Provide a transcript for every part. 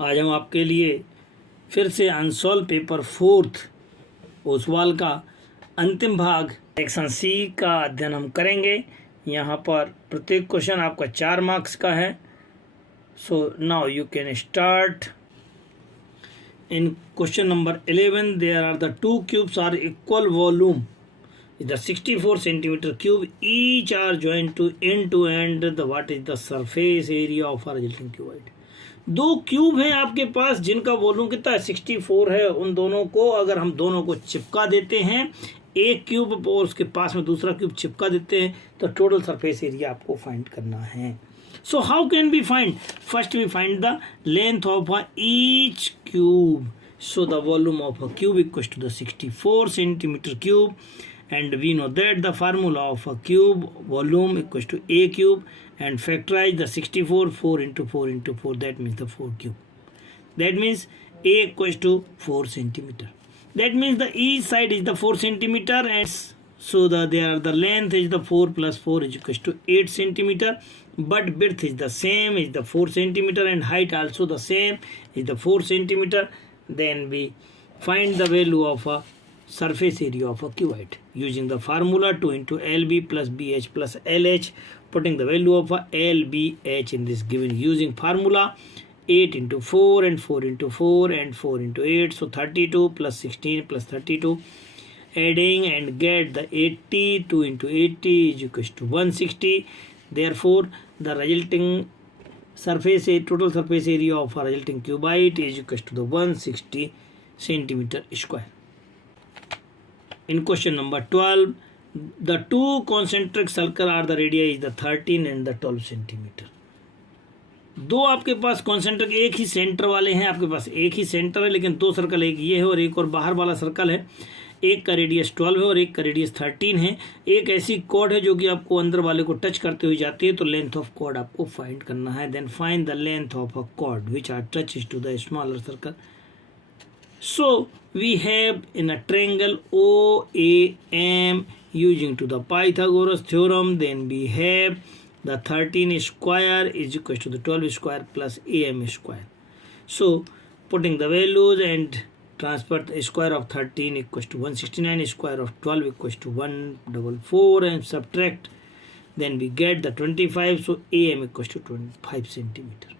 आज हम आपके लिए फिर से अनसॉल्व पेपर 4th ओसवाल का अंतिम भाग सेक्शन सी का अध्ययन हम करेंगे। यहाँ पर प्रत्येक क्वेश्चन आपका 4 मार्क्स का है। So now you can start. In question number 11, there are the two cubes are equal volume. The 64 centimeter cube each are joined to end. The what is the surface area of a resulting cuboid? दो cube हैं आपके पास जिनका volume कितना है 64 है। उन दोनों को अगर हम दोनों को चिपका देते हैं, एक क्यूब और उसके पास में दूसरा क्यूब चिपका देते हैं, तो टोटल सरफेस एरिया आपको फाइंड करना है। So how can we find? First we find the length of each cube. So the volume of a cube equals to the 64 centimeter cube, and we know that the formula of a cube volume equals to a cube, and factorize the 64 4 into 4 into 4, that means the 4 cube. That means a equals to 4 centimeter. That means the each side is the 4 centimeter, and so the length is the 4 plus 4 is equals to 8 centimeter, but width is the same, is the 4 centimeter, and height also the same, is the 4 centimeter. Then we find the value of a surface area of a cuboid using the formula 2 into LB plus BH plus LH, putting the value of a LBH in this given using formula 8 into 4 and 4 into 4 and 4 into 8, so 32 plus 16 plus 32, adding and get the 80, 2 into 80 is equals to 160. Therefore the resulting total surface area of a resulting cuboid is equals to the 160 centimeter square. In question number 12, the two concentric circle are the radii is the 13 and the 12 centimeter. दो आपके पास concentric एक ही centre वाले हैं, आपके पास एक ही centre है लेकिन दो सर्कल, एक ये है और एक और बाहर वाला सर्कल है। एक का रेडियस 12 है और एक का रेडियस 13 है। एक ऐसी कॉर्ड है जो कि आपको अंदर वाले को टच करते हुए जाती है, तो लेंथ ऑफ कॉर्ड आपको फाइंड करना है। Then find the length of a chord which are touches to the smaller circle. So we have in a triangle OAM using to the Pythagoras theorem, then we have the 13 square is equals to the 12 square plus AM square. So putting the values and transfer the square of 13 equals to 169, square of 12 equals to 144, and subtract, then we get the 25. So AM equals to 25 centimeter.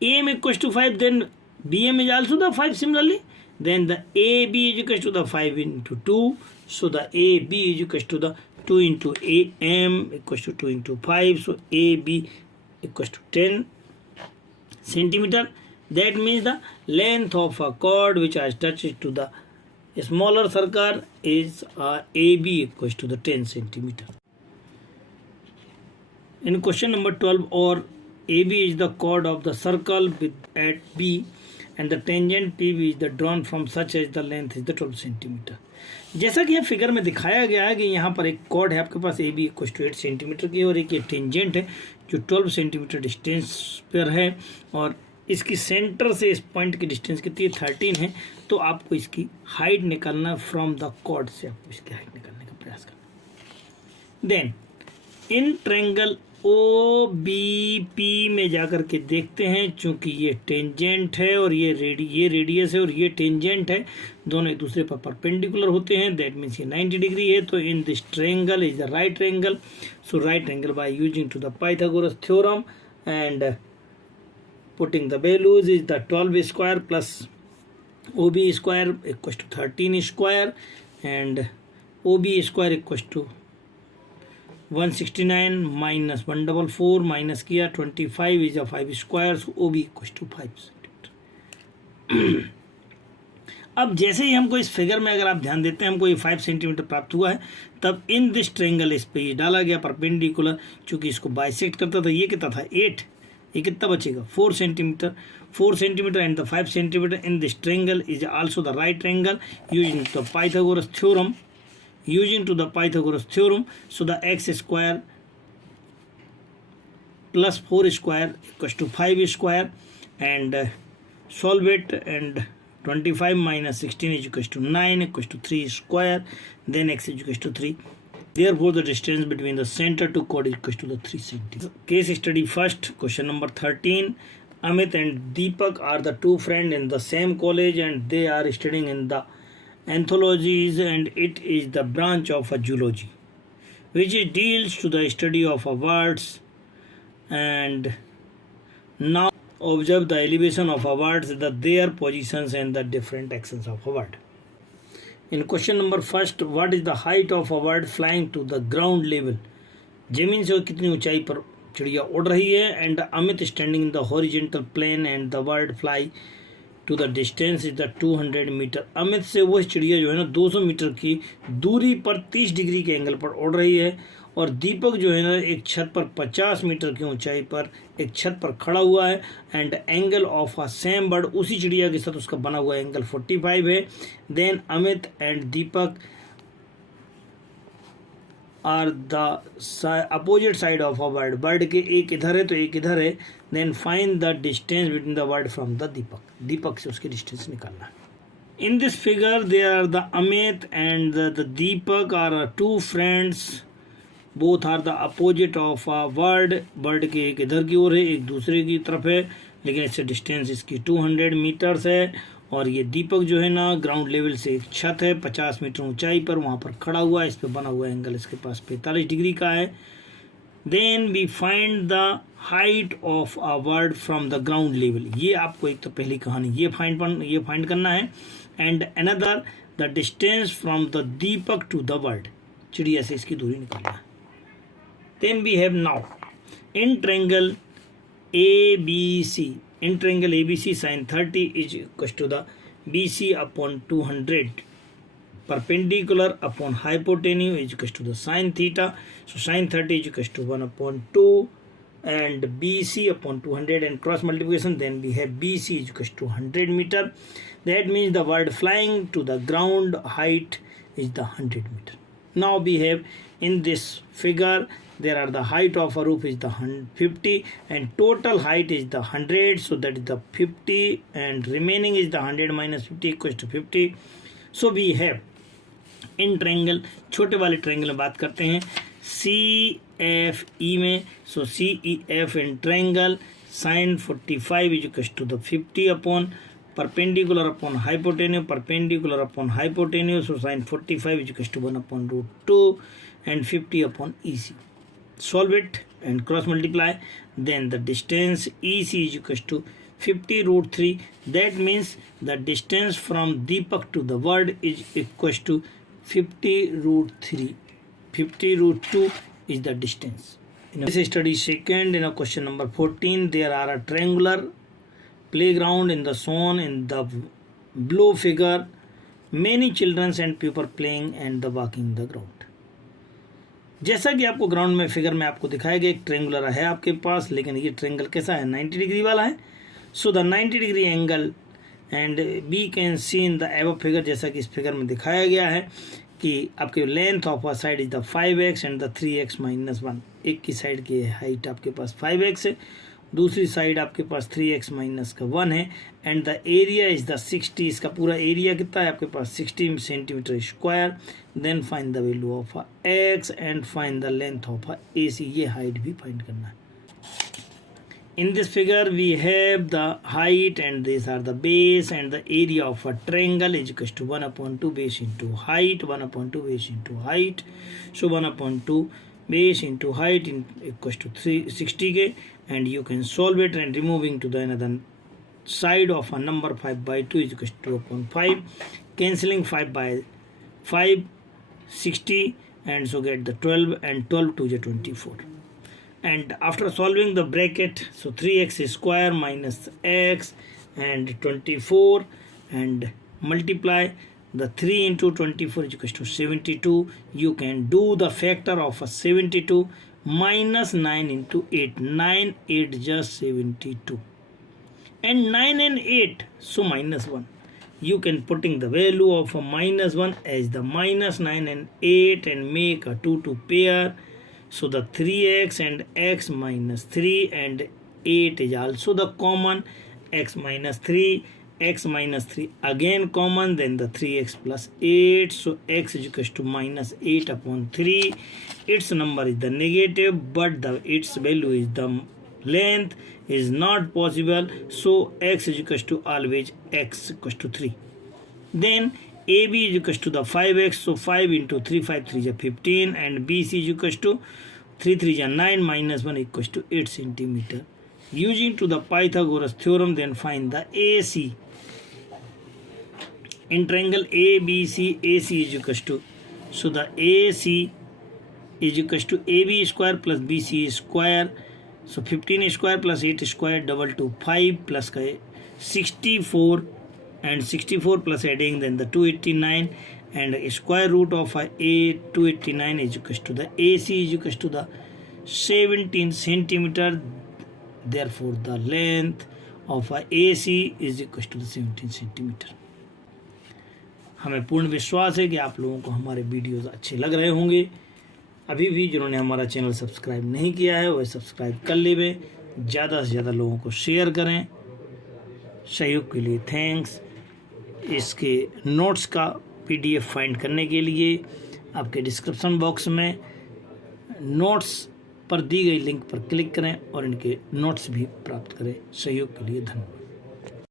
AM equals to 5, then BM is also the 5 similarly. Then the AB is equals to the 5 into 2. So the AB is equals to the 2 into AM equals to 2 into 5. So AB equals to 10 centimeter. That means the length of a chord which is touched to the smaller circle is AB equals to the 10 centimeter. In question number 12, or AB is the chord of the circle at B, and the tangent PB is the drawn from such as the length is the 12 centimeter. जैसा कि figure में दिखाया गया है कि यहाँ पर एक कॉर्ड है आपके पास AB इक्वल टू 8 सेंटीमीटर की, और एक ये टेंजेंट है जो 12 सेंटीमीटर डिस्टेंस पर है, और इसकी सेंटर से इस पॉइंट की डिस्टेंस कितनी है 13 है। तो आपको इसकी हाइट निकालना फ्रॉम द कॉर्ड से, आपको इसकी हाइट निकालने का प्रयास करना। देन इन ट्रायंगल OBP में जाकर के देखते हैं, चूंकि ये टेंजेंट है और ये रेडियस है और ये टेंजेंट है, दोनों एक दूसरे पर परपेंडिकुलर होते हैं। दैट मीन्स ये 90 डिग्री है। तो in this triangle is the right triangle. So right triangle by using to the Pythagoras theorem and putting the values is the 12 square plus OB square equals to 13 square, and OB square equals to 169 minus 144 minus किया 25 is a 5 square, so OB equals to 5 centimeter. अब जैसे ही हमको इस figure में अगर आप ध्यान देते हैं, हमको ये 5 सेंटीमीटर प्राप्त हुआ है, तब इन दिस ट्रायंगल इस पे ये डाला गया परपेंडिकुलर, चूंकि इसको बाइसेक्ट करता था। ये कितना था 8, ये कितना बचेगा 4 centimetre. 4 centimetre and the 5 centimetre in this triangle is also the right triangle using the Pythagoras theorem. So the x square plus 4 square equals to 5 square, and solve it, and 25 minus 16 is equals to 9 equals to 3 square, then x is equals to 3. Therefore the distance between the center to chord is equals to the 3 centimeter. Case study first, question number 13. Amit and Deepak are the two friends in the same college and they are studying in the anthologies, and it is the branch of a zoology which deals to the study of words. And now observe the elevation of words, their positions and the different actions of a word. In question number first, what is the height of a bird flying to the ground level? जमीन से कितनी ऊंचाई पर चिड़िया उड़ रही है. And Amit standing in the horizontal plane and the bird fly to the distance is the 200 meter. Amit से वह चिड़िया जो है ना 200 मीटर की दूरी पर 30 डिग्री के एंगल पर उड़ रही है. और दीपक जो है ना एक छत पर 50 मीटर की ऊंचाई पर एक छत पर खड़ा हुआ है. And angle of a same bird, उसी चिड़िया के साथ उसका बना हुआ एंगल 45 है. Then Amit and Deepak are the opposite side of a bird. Bird के एक इधर है तो एक इधर है. Then find the distance between the bird from the Deepak. Deepak से उसकी डिस्टेंस निकालना है. In this figure there are the Amit and the Deepak are two friends. Both are the opposite of a bird. Bird के एक इधर की ओर है एक दूसरे की तरफ है, लेकिन इससे डिस्टेंस इसकी 200 मीटर्स है. और ये दीपक जो है ना ग्राउंड लेवल से एक छत है 50 मीटर ऊंचाई पर, वहाँ पर खड़ा हुआ है. इस पे बना हुआ एंगल इसके पास 45 डिग्री का है. Then we find the height of a bird from the ground level. ये आपको एक तो पहली कहानी ये फाइंड करना है. And another the distance from the Deepak to the bird. चिड़िया से इसकी दूरी निकालना है. Then we have now in triangle ABC. In triangle ABC, sin 30 is equals to the BC upon 200. Perpendicular upon hypotenuse is equals to the sin theta. So sin 30 is equals to 1 upon 2 and BC upon 200 and cross multiplication. Then we have BC is equals to 100 meter. That means the bird flying to the ground height is the 100 meter. Now we have in this figure there are the height of a roof is the 50 and total height is the 100. So that is the 50 and remaining is the 100 minus 50 equals to 50. So we have in triangle, छोटे वाले triangle में बात करते हैं CFE में. So CEF in triangle sin 45 is equals to the 50 upon perpendicular upon hypotenuse. Perpendicular upon hypotenuse, so sin 45 is equals to 1 upon root 2 and 50 upon EC. Solve it and cross multiply. Then the distance EC is equals to 50 root 3. That means the distance from Deepak to the bird is equals to 50 root 3. 50 root 2 is the distance. In this study second, in a question number 14, there are a triangular playground in the shown in the below figure. Many children and people playing and the walking the ground. जैसा कि आपको ground में figure में आपको दिखाया गया एक triangular है आपके पास, लेकिन ये ट्रेंगल कैसा है 90 डिग्री वाला है. So the 90 degree angle and we can see in the above figure. जैसा कि इस फिगर में दिखाया गया है कि आपके length of a side is the 5x and the 3x minus 1. एक की साइड की हाइट आपके पास 5x है, दूसरी साइड आपके पास 3x माइनस का 1 है. And the area is the 60. इसका पूरा एरिया कितना है आपके पास 60 centimeter square. Then find the value of x and find the length of AC. ये हाइट भी फाइंड करना है. In this figure we have the height and these are the base and the area of a triangle is equals to 1 upon 2 base into height, 1 upon 2 base into height. So 1 upon 2 base into height equals to 360 k, and you can solve it and removing to the another side of a number 5 by 2 is equals to 2 upon 5. Cancelling 5 by 5 60 and so get the 12 and 12 to the 24. And after solving the bracket, so 3x square minus x and 24 and multiply the 3 into 24 is equals to 72. You can do the factor of a 72 minus 9 into 8. 9 8 just 72 and 9 and 8, so minus 1. You can putting the value of a minus 1 as the minus 9 and 8 and make a 2 to pair. So the 3x and x minus 3 and 8 is also the common. X minus 3, x minus 3 again common, then the 3x plus 8. So x is equals to minus 8 upon 3. Its number is the negative, but its value is the length is not possible, so x is equals to always x equals to 3. Then AB is equals to the 5x, so 5 into 3, 5 3 is 15, and BC is equals to 3 3 is 9 minus 1 equals to 8 centimeter. Using to the Pythagoras theorem, then find the AC. In triangle ABC, AC is equals to, so the AC is equals to AB square plus BC square. So 15 square plus 8 square double to 5 plus 64, and 64 plus adding then the 289, and a square root of a 289 is equals to the AC is equals to the 17 centimeter. Therefore the length of a AC is equals to the 17 centimeter. हमें पूर्ण विश्वास है कि आप लोगों को हमारे videos अच्छे लग रहे होंगे। अभी भी जिन्होंने हमारा चैनल सब्सक्राइब नहीं किया है वह सब्सक्राइब कर लेवे, ज़्यादा से ज़्यादा लोगों को शेयर करें। सहयोग के लिए थैंक्स। इसके नोट्स का PDF फाइंड करने के लिए आपके डिस्क्रिप्शन बॉक्स में नोट्स पर दी गई लिंक पर क्लिक करें और इनके नोट्स भी प्राप्त करें। सहयोग के लिए धन्यवाद।